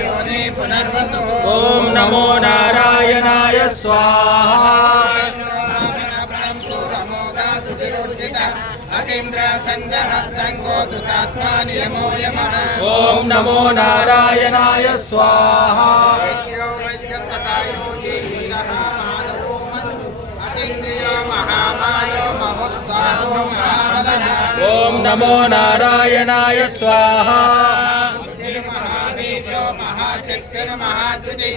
योनि पुनर्वसुः ओम नमो नारायणाय स्वाहा अतीन्द्र संग्रह संगो धृतात्मा नियमो यमः ओम नमो नारायणाय स्वाहा अतीन्द्रियो महामायो महोत्साहो महाबलः ओम नमो नारायणाय स्वाहा महावीर्यो महाशक्तिर्महाद्युति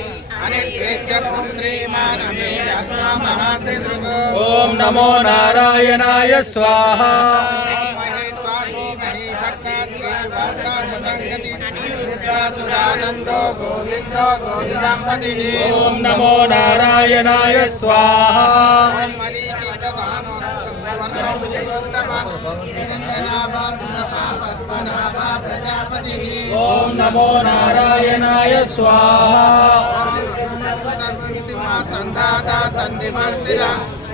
अनिर्वेद्य पुण्ड्रीमानमे आत्मा महात्रिदृगो ओम नमो नारायणाय स्वाहा सुरानंदो गोविंदो गोविंदंपतिः ओम नमो नारायणाय स्वाहा ओम नमो नारायणाय स्वाहा संदाता संधिमंदिरा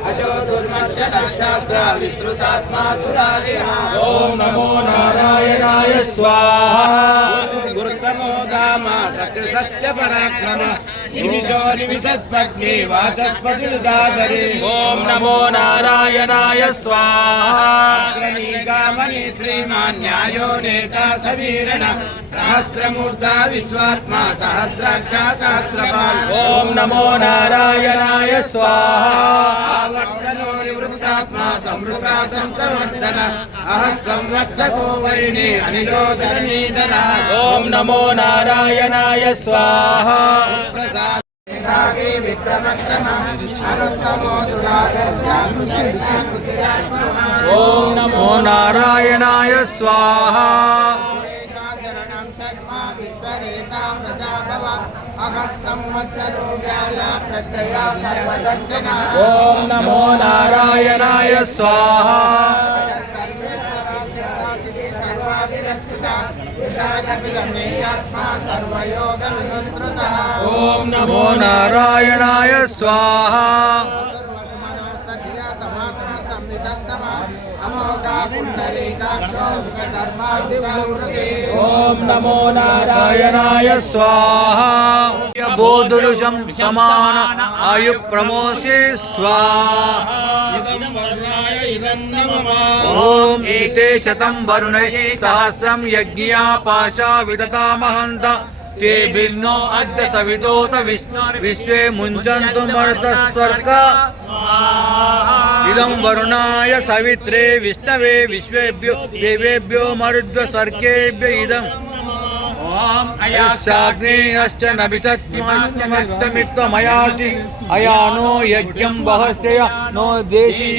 अजो दुर्मर्शन शास्त्र विश्रुतात्मा सुरारिः ओम नमो नारायणाय स्वाहा गुरुतमो धाम सत्य सत्य पराक्रम निमिषो निमिषस्वग्नि वाचस्पतिर्दाधरे ओम नमो नारायणाय स्वाहा अग्रमीगामणि श्रीमान् न्यायो नेता सवीरण सहस्रमूर्धा विश्वात्मा सहस्राक्षा सहस्रपाल ओम नमो नारायणाय स्वाहा आवर्तनो निवृत्तात्मा संवृता संप्रवर्धन अहः संवर्धको वैने अनिलोधरणीधर ओम नमो नारायणाय स्वाहा मेधावी विक्रमक्रम अनुत्तमो दुरादर्शाकृतिरात्मा ओम नमो नारायणाय स्वाहा शरणं शर्मा विश्वरेता प्रजाभव अहः संवत्सरो व्याला प्रत्यया सर्वदर्शना ओम नमो नारायणाय स्वाहा ओम नमो नारायणाय स्वाहा ओम नमो नारायणाय स्वाहा बोधुरुषं समान आयु प्रमोषे स्वाहा ओम एते शतं वरुणे सहस्रं यज्ञा पाशा विदता महन्त ते भिन्नो अद्य सवितोत विश्वे मुञ्चन्तु मरुतस्वर्गा इदं वरुणाय सवित्रे विष्णवे विश्वेभ्यो देवेभ्यो मरुद्वसर्गेभ्य इदम् यश्चाग्नेयश्च नभिषत्मत्तमित्वमयासि अयानो यज्ञं बहस्य नो देशी